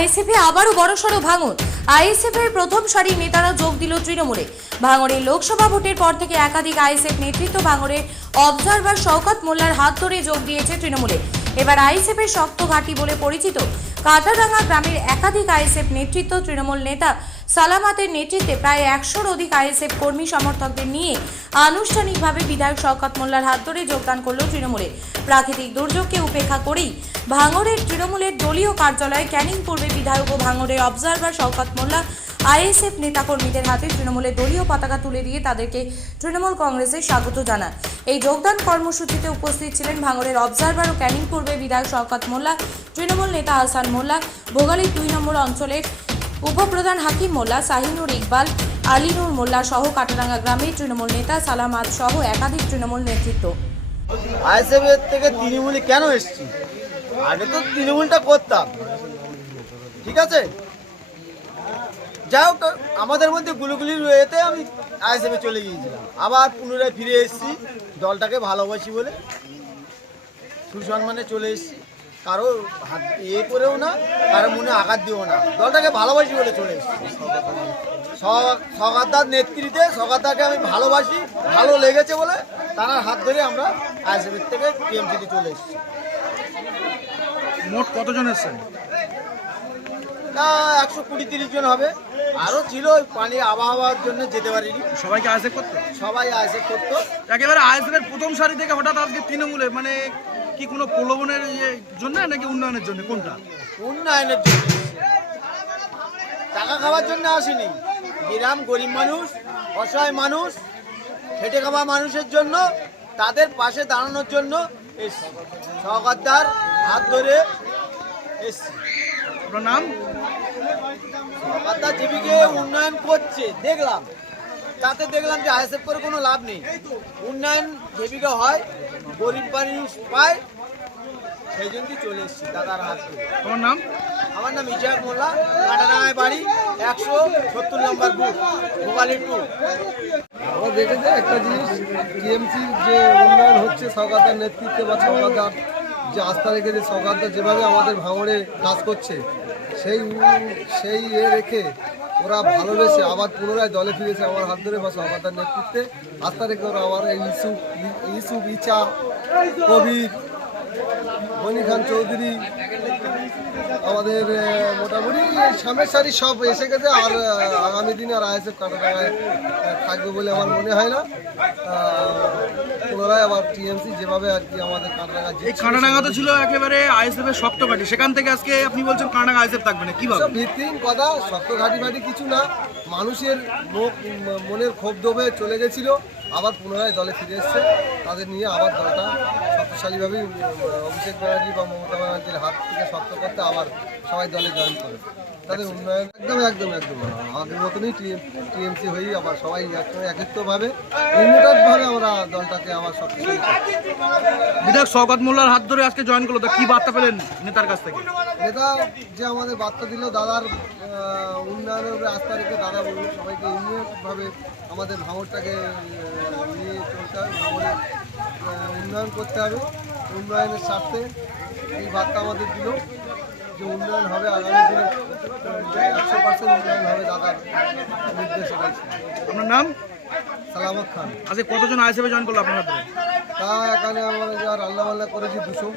আইএসএফে আবারও বড়সড় ভাঙন। আইএসএফ এর প্রথম সারির নেতারা যোগ দিল তৃণমূলে। ভাঙড়ের লোকসভা ভোটের পর থেকে একাধিক আইএসএফ নেতৃত্ব ভাঙড়ের অবজারভার শওকত মোল্লার হাত ধরে যোগ দিয়েছে তৃণমূলে। এবার আইএসএফের শক্ত ঘাঁটি বলে পরিচিত কাটারাঙ্গা গ্রামের একাধিক আইএসএফ নেতৃত্ব তৃণমূল নেতা সালামাতের নেতৃত্বে প্রায় একশোর অধিক আইএসএফ কর্মী সমর্থকদের নিয়ে আনুষ্ঠানিকভাবে বিধায়ক শওকত মোল্লার হাত ধরে যোগদান করল তৃণমূলে। প্রাকৃতিক দুর্যোগকে উপেক্ষা করেই ভাঙড়ের তৃণমূলের দলীয় কার্যালয়ে ক্যানিং পূর্বে বিধায়ক ও ভাঙড়ের অবজারভার শওকত মোল্লা, আইএসএফ নেতাকর্মীদের হাতে তৃণমূলের দলীয় পতাকা তুলে দিয়ে তাদেরকে তৃণমূল কংগ্রেসে স্বাগত জানান। এই যোগদান কর্মসূচিতে উপস্থিত ছিলেন ভাঙড়ের অবজারভার ও ক্যানিং পূর্বে বিধায়ক শওকত মোল্লা, তৃণমূল নেতা আহসান মোল্লা ভোগালীর দুই নম্বর অঞ্চলের উপপ্রধান হাকিম মোল্লা, শাহিনুর ইকবাল, আলিনুর মোল্লা সহ কাটারাঙ্গা গ্রামের তৃণমূল নেতা সালামাত সহ একাধিক তৃণমূল নেতৃত্ব। আইএসএফের থেকে তৃণমূলে কেন এসছি? আগে তো তৃণমূলটা করতাম। ঠিক আছে? যাই হোক, আমাদের মধ্যে গুলুগুলি রয়েতে আমি আইএসএফে চলে গিয়েছিলাম। আবার পুনরায় ফিরে এসেছি, দলটাকে ভালোবাসি বলে সুসম্মানে চলে এসেছি। কারও হাত ইয়ে করেও না কারও মনে আঘাত দিও না। দলটাকে ভালোবাসি বলে চলে এসেছি। নেতৃত্বে সগাতাকে আমি ভালোবাসি ভালো লেগেছে বলে তার হাত ধরে আমরা আইএসএফের থেকে টিএমসিতে চলে এসেছি। মোট কতজন এসছেন? তা একশো কুড়ি তিরিশ জন হবে। আরও ছিল পানির আবহাওয়ার জন্য যেতে পারিনি। সবাইকে আইসেফ করতো? সবাই আইএসএফ করতো। একেবারে আইসেফের প্রথম সারি থেকে হঠাৎ আজকে তৃণমূলে মানে কি কোনো প্রলোভনের ইয়ে জন্য নাকি উন্নয়নের জন্য? কোনটা? উন্নয়নের জন্য। টাকা খাওয়ার জন্য আসেনি। গ্রাম গরিব মানুষ অসহায় মানুষ খেটে খাওয়া মানুষের জন্য তাদের পাশে দাঁড়ানোর জন্য এসছি। সহকারদার হাত ধরে এসছি। আপনার নাম? সরকার জীবিকে উন্নয়ন করছে দেখলাম। তাতে দেখলাম যে আইএসএফ করে কোনো লাভ নেই। উন্নয়ন জীবিকা হয় গরিব মানুষ পায় সেই জন্যই চলে এসেছি দাদার হাত ধরে। তোমার নাম? আমার নাম ইজাক মোল্লা কাটানায় বাড়ি একশো সত্তর নম্বর বুথ ভোগালী টু আমরা একটা জিনিস টিএমসি যে উন্নয়ন হচ্ছে সরকারদার নেতৃত্বে বা সরকারদার যে আস্থা রেখেছে সরকারদার যেভাবে আমাদের ভাঙড়ে কাজ করছে সেই সেই এ রেখে ওরা ভালোবেসে আবার পুনরায় দলে ফিরেছে আমার হাত ধরে বা সরকারদার নেতৃত্বে। আস্থা রেখে ওরা আমার এই ইসু ইচা কবির মনি খান চৌধুরী আমাদের মোটামুটি সামনের সারি সব এসে গেছে আর আগামী দিনে আর আইএসএফ কাটাটায় থাকবে বলে আমার মনে হয় না। পুনরায় আবার টিএমসি যেভাবে আর কি আমাদের কাটাডাঙ্গা এই কানাডাঙ্গা তো ছিল একেবারে আইএসএফ এর শক্ত ঘাটি। সেখান থেকে আজকে আপনি বলছেন আইএসএফ থাকবে না কীভাবে সব ভিত্তিহীন কথা শক্ত ঘাটি ফাটি কিছু না। মানুষের মুখ মনের ক্ষোভ দবে চলে গেছিল আবার পুনরায় দলে ফিরে এসছে। তাদের নিয়ে আবার দলটা শক্তিশালীভাবেই অভিষেক ব্যানার্জি বা মমতা ব্যানার্জির হাত থেকে শক্ত করতে আবার সবাই দলে জয়েন করে। তাদের উন্নয়ন একদম একদম একদম। আগের মতনই টিএমসি হয়েই আবার সবাই একসঙ্গে একত্রভাবে ইউনিটেডভাবে আমরা দলটাকে আবার শক্তিশালী। বিধায়ক শওকত মোল্লার হাত ধরে আজকে জয়েন করল তো কি বার্তা পেলেন নেতার কাছ থেকে? নেতা যে আমাদের বার্তা দিল দাদার উন্নয়নের উপরে আস্থা রেখে দাদা বলল সবাইকে ইউনিয়নভাবে আমাদের ভাঙরটাকে নিয়ে চলতে হবে। ভাঙরের উন্নয়ন করতে হবে। উন্নয়নের স্বার্থে এই বার্তা আমাদের দিল যে উন্নয়ন হবে আগামী দিনে। একশো পার্সেন্ট উন্নয়ন হবে দাদার নির্দেশ। রয়েছে আপনার নাম? সালামত খান। আজকে কতজন আইএসএফ জয়েন করল আপনার তা এখানে আমরা যা রান্না বান্না করেছি দুশো।